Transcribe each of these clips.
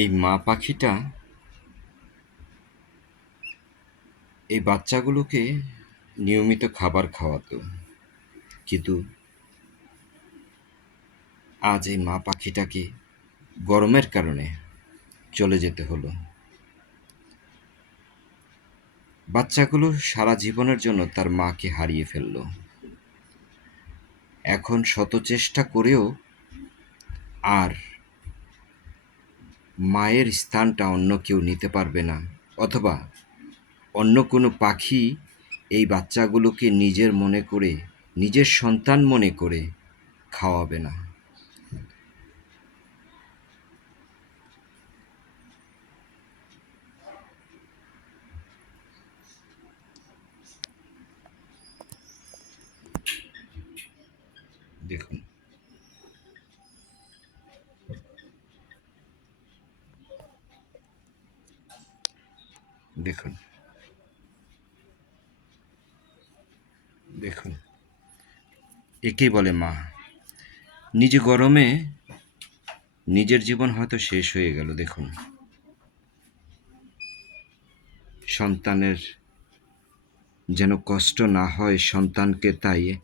এই মা পাখিটা এই বাচ্চাগুলোকে নিয়মিত খাবার খাওয়াতো। কিন্তু আজ এই মা পাখিটাকে গরমের কারণে চলে যেতে হলো। বাচ্চাগুলো সারা জীবনের জন্য তার মাকে হারিয়ে ফেলল। এখন শত চেষ্টা করেও আর মায়ের স্থানটা অন্য কেউ নিতে পারবে না। অথবা অন্য কোনো পাখি এই বাচ্চাগুলোকে নিজের মনে করে, নিজের সন্তান মনে করে খাওয়াবে না। দেখুন। দেখুন। দেখুন। একেই বলে মা। নিজে গরমে নিজের জীবন হয়তো শেষ হয়ে গেল, দেখুন। সন্তানের যেন কষ্ট না হয়, সন্তানকে তাই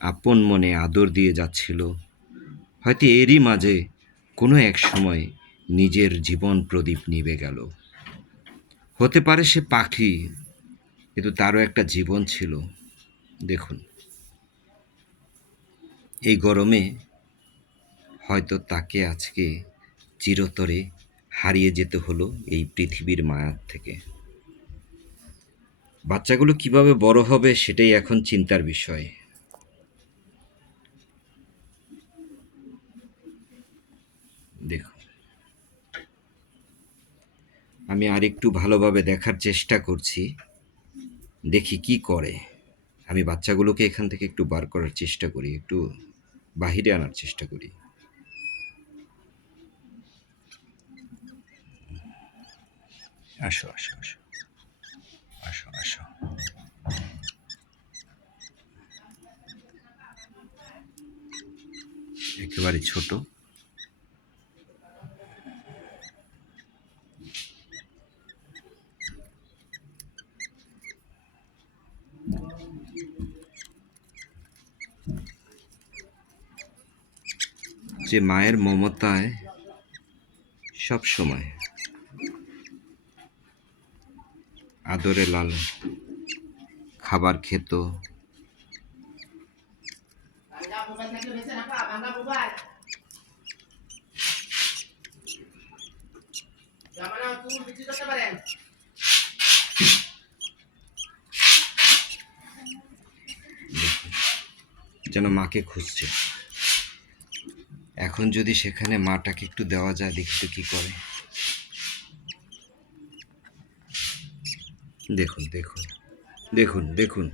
আপন মনে আদর দিয়ে যাচ্ছিল। হয়তো এরই মাঝে কোনো এক সময় নিজের জীবন প্রদীপ নিভে গেল। হতে পারে সে পাখি, কিন্তু তারও একটা জীবন ছিল। দেখুন। এই গরমে হয়তো তাকে আজকে চিরতরে হারিয়ে যেতে হলো এই পৃথিবীর মায়ার থেকে। বাচ্চাগুলো কীভাবে বড় হবে সেটাই এখন চিন্তার বিষয়। দেখুন। আমি আর একটু ভালোভাবে দেখার চেষ্টা করছি। দেখি কি করে। আমি বাচ্চাগুলোকে এখান থেকে একটু বার করার চেষ্টা করি, একটু বাহিরে আনার চেষ্টা করি। আসো আসো আসো। আসো আসো। একেবারে ছোট। যে মায়ের মমতায় সব সময় আদরে লাল খাবার খেত। যেন মাকে খুঁজছে। এখন যদি সেখানে মাটাকে একটু দেওয়া যায়, দেখি তো কি করে। দেখুন দেখুন দেখুন দেখুন।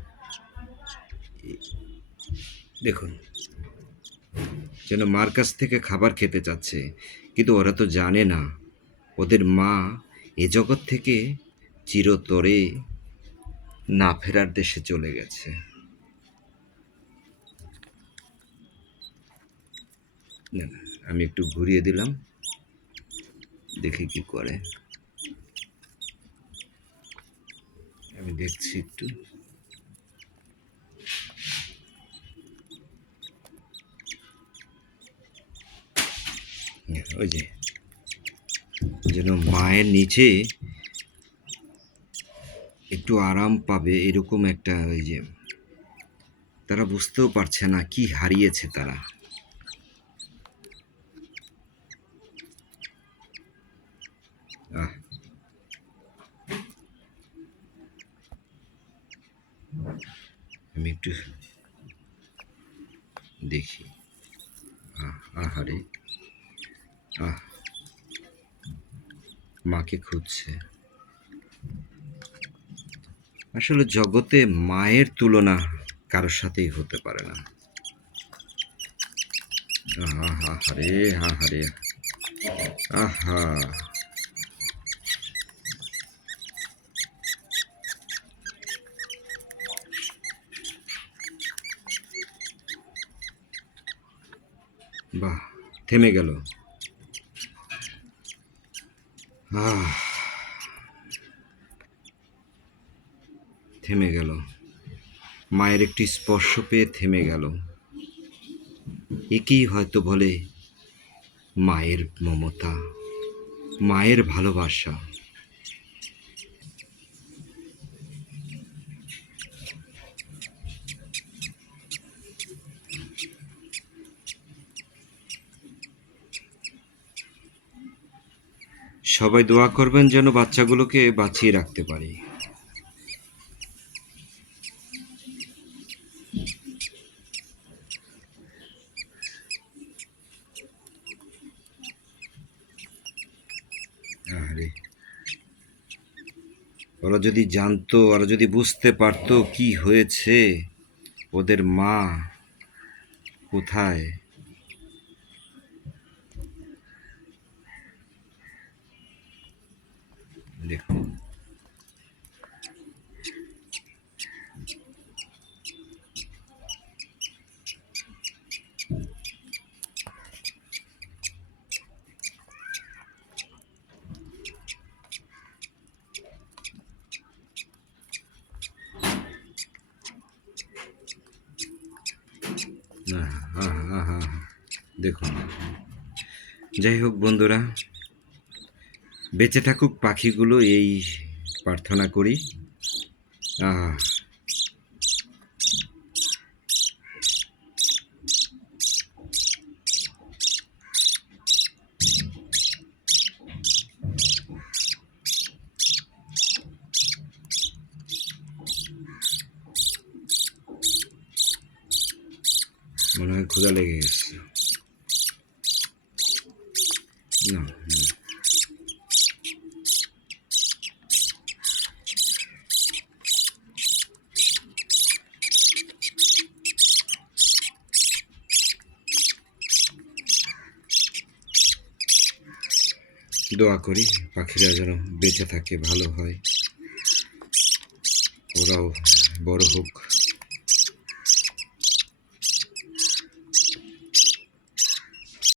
দেখুন, যেন মার কাছ থেকে খাবার খেতে চাচ্ছে, কিন্তু ওরা তো জানে না। ওদের মা এ জগৎ থেকে চিরতরে না ফেরার দেশে চলে গেছে না না, আমি একটু ঘুরিয়ে দিলাম। দেখি কি করে। আমি দেখছি একটু। ওই যে, যেন মায়ের নিচে একটু আরাম পাবে এরকম একটা ওই যে, তারা বুঝতেও পারছে না কি হারিয়েছে তারা আহ আমি একটু দেখি। আহ, আহারে। আহ, মাকে খুঁজছে। আসলে জগতে মায়ের তুলনা কারোর সাথেই হতে পারে না। আহা হারে হা হারে আহা। বাহ থেমে গেল। থেমে গেল। মায়ের একটি স্পর্শ পেয়ে থেমে গেল। একেই হয়তো বলে মায়ের মমতা, মায়ের ভালোবাসা। সবাই দোয়া করবেন যেন বাচ্চাগুলোকে বাঁচিয়ে রাখতে পারি। আরে, ওরা যদি জানতো, ওরা যদি বুঝতে পারতো কি হয়েছে, ওদের মা কোথায়? আহা। দেখুন যাই হোক বন্ধুরা বেঁচে থাকুক পাখিগুলো এই প্রার্থনা করি। মনে হয় ক্ষুধা লেগে গেছে না না। দোয়া করি পাখিরা যেন বেঁচে থাকে ভালো হয়। ওরাও বড় হোক।